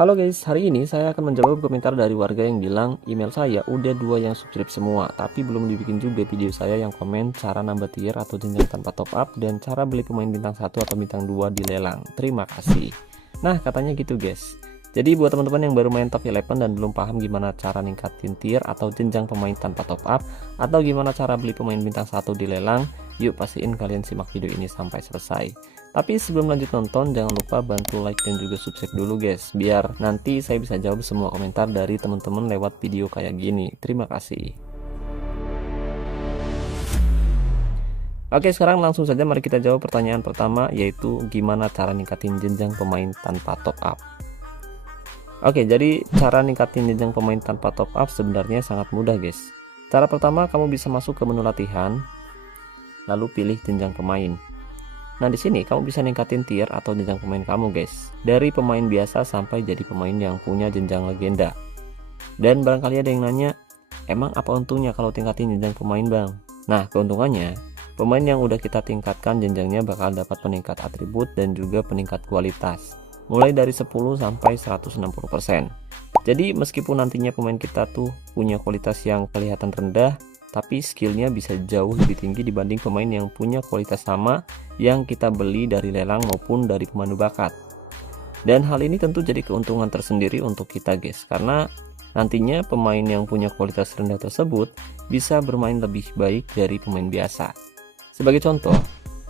Halo guys, hari ini saya akan menjawab komentar dari warga yang bilang email saya udah 2 yang subscribe semua, tapi belum dibikin juga video saya yang komen cara nambah tier atau jenjang tanpa top up dan cara beli pemain bintang 1 atau bintang 2 di lelang. Terima kasih. Nah, katanya gitu guys. Jadi buat teman-teman yang baru main Top 11 dan belum paham gimana cara ningkatin tier atau jenjang pemain tanpa top up, atau gimana cara beli pemain bintang 1 di lelang, yuk pastiin kalian simak video ini sampai selesai. Tapi sebelum lanjut nonton, jangan lupa bantu like dan juga subscribe dulu guys, biar nanti saya bisa jawab semua komentar dari teman-teman lewat video kayak gini. Terima kasih. Oke, sekarang langsung saja mari kita jawab pertanyaan pertama, yaitu gimana cara ningkatin jenjang pemain tanpa top up. Oke, jadi cara ningkatin jenjang pemain tanpa top up sebenarnya sangat mudah guys. Cara pertama, kamu bisa masuk ke menu latihan, lalu pilih jenjang pemain. Nah, di sini kamu bisa ningkatin tier atau jenjang pemain kamu guys, dari pemain biasa sampai jadi pemain yang punya jenjang legenda. Dan barangkali ada yang nanya, emang apa untungnya kalau tingkatin jenjang pemain bang? Nah, keuntungannya, pemain yang udah kita tingkatkan jenjangnya bakal dapat peningkat atribut dan juga peningkat kualitas, mulai dari 10 sampai 160%. Jadi meskipun nantinya pemain kita tuh punya kualitas yang kelihatan rendah, tapi skillnya bisa jauh lebih tinggi dibanding pemain yang punya kualitas sama yang kita beli dari lelang maupun dari pemandu bakat. Dan hal ini tentu jadi keuntungan tersendiri untuk kita guys, karena nantinya pemain yang punya kualitas rendah tersebut bisa bermain lebih baik dari pemain biasa. Sebagai contoh,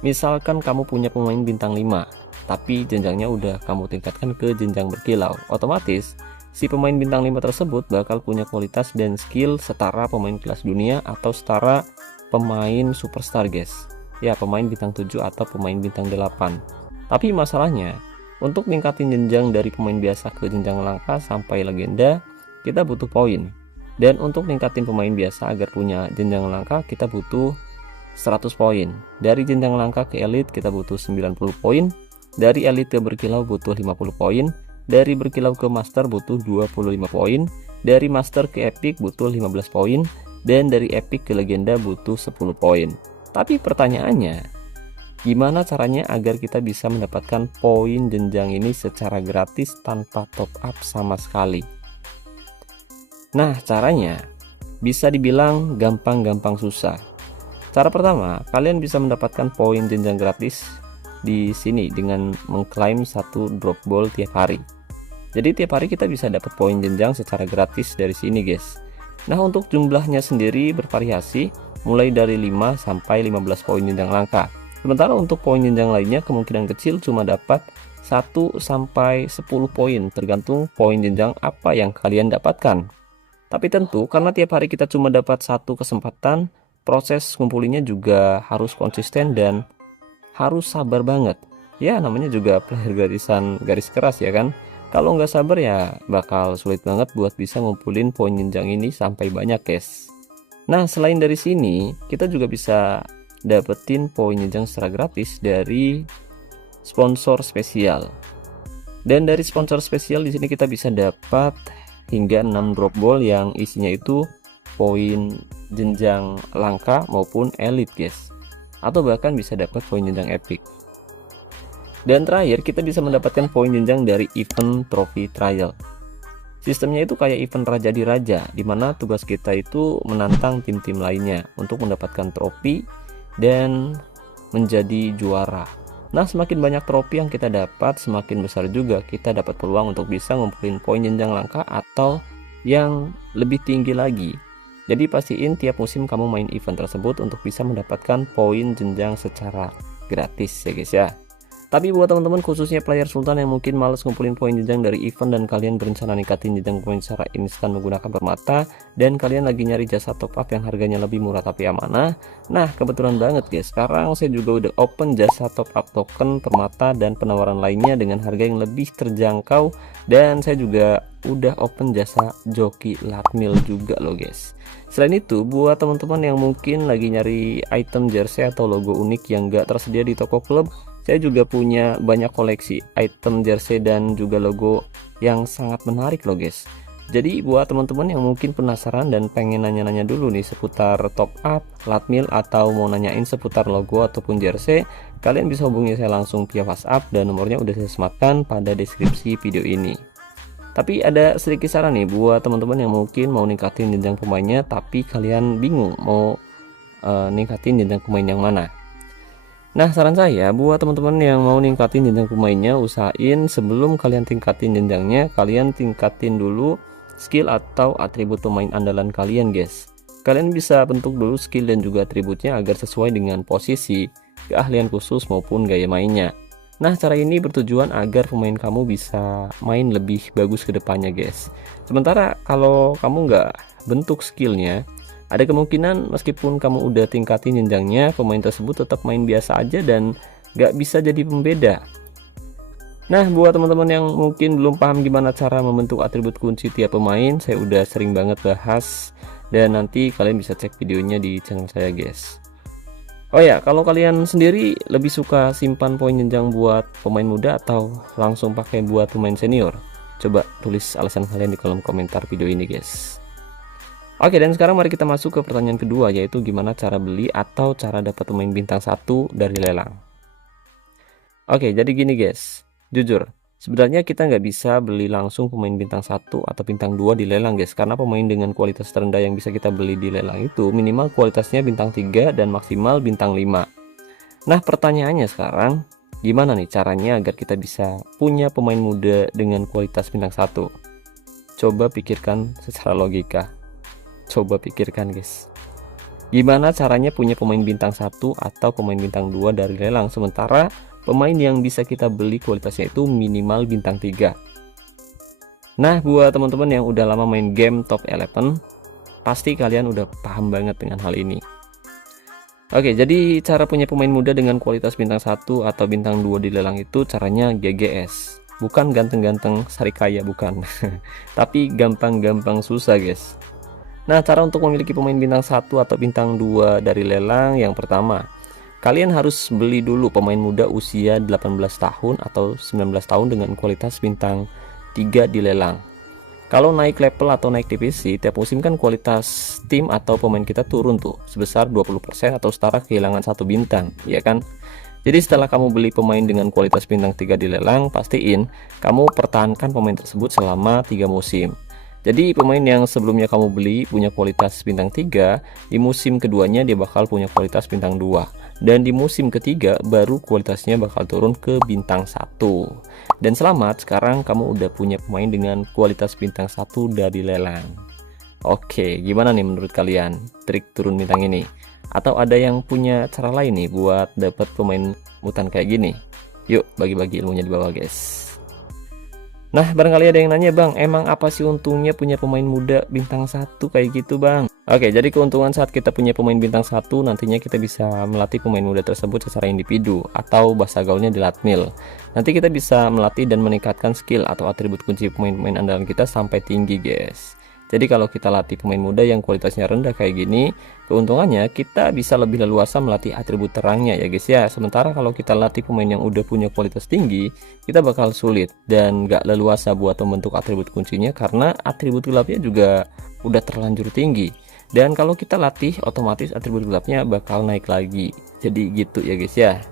misalkan kamu punya pemain bintang 5, tapi jenjangnya udah kamu tingkatkan ke jenjang berkilau, otomatis si pemain bintang 5 tersebut bakal punya kualitas dan skill setara pemain kelas dunia atau setara pemain superstar guys. Ya, pemain bintang 7 atau pemain bintang 8. Tapi masalahnya, untuk ningkatin jenjang dari pemain biasa ke jenjang langka sampai legenda, kita butuh poin. Dan untuk ningkatin pemain biasa agar punya jenjang langka, kita butuh 100 poin. Dari jenjang langka ke elite kita butuh 90 poin. Dari elite ke berkilau butuh 50 poin. Dari berkilau ke master butuh 25 poin, dari master ke epic butuh 15 poin, dan dari epic ke legenda butuh 10 poin. Tapi pertanyaannya, gimana caranya agar kita bisa mendapatkan poin jenjang ini secara gratis tanpa top up sama sekali? Nah, caranya bisa dibilang gampang-gampang susah. Cara pertama, kalian bisa mendapatkan poin jenjang gratis di sini dengan mengklaim satu drop ball tiap hari. Jadi tiap hari kita bisa dapat poin jenjang secara gratis dari sini guys. Nah, untuk jumlahnya sendiri bervariasi mulai dari 5 sampai 15 poin jenjang langka. Sementara untuk poin jenjang lainnya kemungkinan kecil cuma dapat 1 sampai 10 poin tergantung poin jenjang apa yang kalian dapatkan. Tapi tentu karena tiap hari kita cuma dapat satu kesempatan, proses ngumpulinnya juga harus konsisten dan harus sabar banget. Ya, namanya juga player gratisan garis keras ya kan. Kalau nggak sabar ya bakal sulit banget buat bisa ngumpulin poin jenjang ini sampai banyak guys. Nah, selain dari sini kita juga bisa dapetin poin jenjang secara gratis dari sponsor spesial. Dan dari sponsor spesial di sini kita bisa dapat hingga 6 drop ball yang isinya itu poin jenjang langka maupun elite guys. Atau bahkan bisa dapat poin jenjang epic. Dan terakhir kita bisa mendapatkan poin jenjang dari event trophy trial. Sistemnya itu kayak event raja di raja, dimana tugas kita itu menantang tim-tim lainnya untuk mendapatkan trofi dan menjadi juara. Nah, semakin banyak trofi yang kita dapat, semakin besar juga kita dapat peluang untuk bisa ngumpulin poin jenjang langka atau yang lebih tinggi lagi. Jadi pastiin tiap musim kamu main event tersebut untuk bisa mendapatkan poin jenjang secara gratis ya guys ya. Tapi buat teman-teman khususnya player sultan yang mungkin males ngumpulin poin jenjang dari event dan kalian berencana ningkatin jenjang poin secara instan menggunakan permata, dan kalian lagi nyari jasa top up yang harganya lebih murah tapi amanah. Nah, kebetulan banget guys, sekarang saya juga udah open jasa top up token, permata, dan penawaran lainnya dengan harga yang lebih terjangkau. Dan saya juga udah open jasa joki latmil juga loh guys. Selain itu, buat teman-teman yang mungkin lagi nyari item jersey atau logo unik yang gak tersedia di toko klub, saya juga punya banyak koleksi item jersey dan juga logo yang sangat menarik loh guys. Jadi buat teman-teman yang mungkin penasaran dan pengen nanya-nanya dulu nih seputar top up, latmil, atau mau nanyain seputar logo ataupun jersey, kalian bisa hubungi saya langsung via WhatsApp dan nomornya udah saya sematkan pada deskripsi video ini. Tapi ada sedikit saran nih buat teman-teman yang mungkin mau ningkatin jenjang pemainnya tapi kalian bingung mau ningkatin jenjang pemain yang mana. Nah, saran saya buat teman-teman yang mau ningkatin jenjang pemainnya, usahain sebelum kalian tingkatin jenjangnya, kalian tingkatin dulu skill atau atribut pemain andalan kalian, guys. Kalian bisa bentuk dulu skill dan juga atributnya agar sesuai dengan posisi, keahlian khusus maupun gaya mainnya. Nah, cara ini bertujuan agar pemain kamu bisa main lebih bagus ke depannya, guys. Sementara kalau kamu nggak bentuk skillnya, ada kemungkinan meskipun kamu udah tingkatin jenjangnya, pemain tersebut tetap main biasa aja dan nggak bisa jadi pembeda. Nah, buat teman-teman yang mungkin belum paham gimana cara membentuk atribut kunci tiap pemain, saya udah sering banget bahas dan nanti kalian bisa cek videonya di channel saya, guys. Oh ya, kalau kalian sendiri lebih suka simpan poin jenjang buat pemain muda atau langsung pakai buat pemain senior? Coba tulis alasan kalian di kolom komentar video ini, guys. Oke, dan sekarang mari kita masuk ke pertanyaan kedua, yaitu gimana cara beli atau cara dapat pemain bintang 1 dari lelang. Oke, jadi gini guys, jujur sebenarnya kita nggak bisa beli langsung pemain bintang 1 atau bintang 2 di lelang, guys, karena pemain dengan kualitas terendah yang bisa kita beli di lelang itu minimal kualitasnya bintang 3 dan maksimal bintang 5. Nah, pertanyaannya sekarang, gimana nih caranya agar kita bisa punya pemain muda dengan kualitas bintang 1? Coba pikirkan secara logika. Coba pikirkan, guys. Gimana caranya punya pemain bintang 1 atau pemain bintang 2 dari lelang sementara pemain yang bisa kita beli kualitasnya itu minimal bintang 3. Nah, buat teman-teman yang udah lama main game Top 11, pasti kalian udah paham banget dengan hal ini. Oke, jadi cara punya pemain muda dengan kualitas bintang 1 atau bintang 2 di lelang itu caranya GGS. Bukan ganteng-ganteng sari kaya, bukan. Tapi gampang-gampang susah, guys. Nah, cara untuk memiliki pemain bintang 1 atau bintang 2 dari lelang, yang pertama, kalian harus beli dulu pemain muda usia 18 tahun atau 19 tahun dengan kualitas bintang 3 di lelang. Kalau naik level atau naik divisi, tiap musim kan kualitas tim atau pemain kita turun tuh sebesar 20% atau setara kehilangan 1 bintang, ya kan? Jadi setelah kamu beli pemain dengan kualitas bintang 3 di lelang, pastiin kamu pertahankan pemain tersebut selama 3 musim. Jadi pemain yang sebelumnya kamu beli punya kualitas bintang 3, di musim keduanya dia bakal punya kualitas bintang 2. Dan di musim ketiga baru kualitasnya bakal turun ke bintang 1. Dan selamat, sekarang kamu udah punya pemain dengan kualitas bintang 1 dari lelang. Oke, gimana nih menurut kalian trik turun bintang ini? Atau ada yang punya cara lain nih buat dapat pemain mutan kayak gini? Yuk bagi-bagi ilmunya di bawah, guys. Nah, barangkali ada yang nanya, Bang, emang apa sih untungnya punya pemain muda bintang 1 kayak gitu, Bang? Oke, jadi keuntungan saat kita punya pemain bintang 1, nantinya kita bisa melatih pemain muda tersebut secara individu atau bahasa gaulnya di latmil. Nanti kita bisa melatih dan meningkatkan skill atau atribut kunci pemain-pemain andalan kita sampai tinggi, guys. Jadi kalau kita latih pemain muda yang kualitasnya rendah kayak gini, keuntungannya kita bisa lebih leluasa melatih atribut terangnya ya guys ya. Sementara kalau kita latih pemain yang udah punya kualitas tinggi, kita bakal sulit dan gak leluasa buat membentuk atribut kuncinya karena atribut gelapnya juga udah terlanjur tinggi. Dan kalau kita latih, otomatis atribut gelapnya bakal naik lagi. Jadi gitu ya guys ya.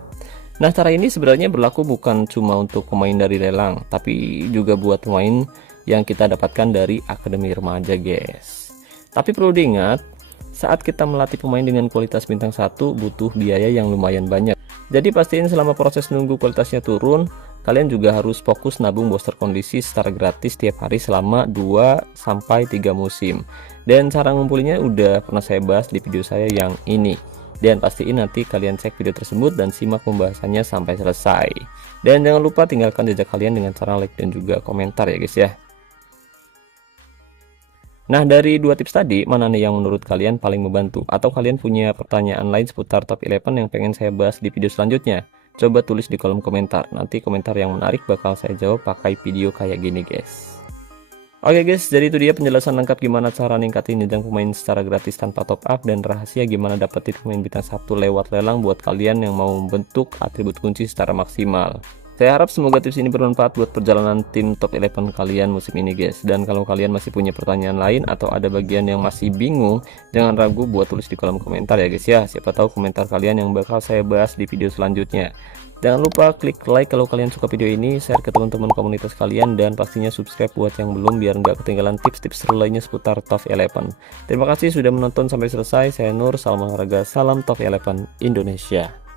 Nah, cara ini sebenarnya berlaku bukan cuma untuk pemain dari lelang, tapi juga buat pemain yang kita dapatkan dari akademi remaja, guys. Tapi perlu diingat, saat kita melatih pemain dengan kualitas bintang 1 butuh biaya yang lumayan banyak. Jadi pastiin selama proses nunggu kualitasnya turun, kalian juga harus fokus nabung booster kondisi secara gratis tiap hari selama 2-3 musim. Dan cara ngumpulinnya udah pernah saya bahas di video saya yang ini. Dan pastiin nanti kalian cek video tersebut dan simak pembahasannya sampai selesai. Dan jangan lupa tinggalkan jejak kalian dengan cara like dan juga komentar ya guys ya. Nah, dari 2 tips tadi, mana nih yang menurut kalian paling membantu? Atau kalian punya pertanyaan lain seputar Top 11 yang pengen saya bahas di video selanjutnya? Coba tulis di kolom komentar. Nanti komentar yang menarik bakal saya jawab pakai video kayak gini, guys. Oke guys, jadi itu dia penjelasan lengkap gimana cara ningkatin jenjang pemain secara gratis tanpa top up dan rahasia gimana dapetin pemain bintang 1 lewat lelang buat kalian yang mau membentuk atribut kunci secara maksimal. Saya harap semoga tips ini bermanfaat buat perjalanan tim Top 11 kalian musim ini guys. Dan kalau kalian masih punya pertanyaan lain atau ada bagian yang masih bingung, jangan ragu buat tulis di kolom komentar ya guys ya. Siapa tahu komentar kalian yang bakal saya bahas di video selanjutnya. Jangan lupa klik like kalau kalian suka video ini, share ke teman-teman komunitas kalian, dan pastinya subscribe buat yang belum biar nggak ketinggalan tips-tips seru lainnya seputar TOF 11. Terima kasih sudah menonton sampai selesai. Saya Nur, salam olahraga, salam TOF 11 Indonesia.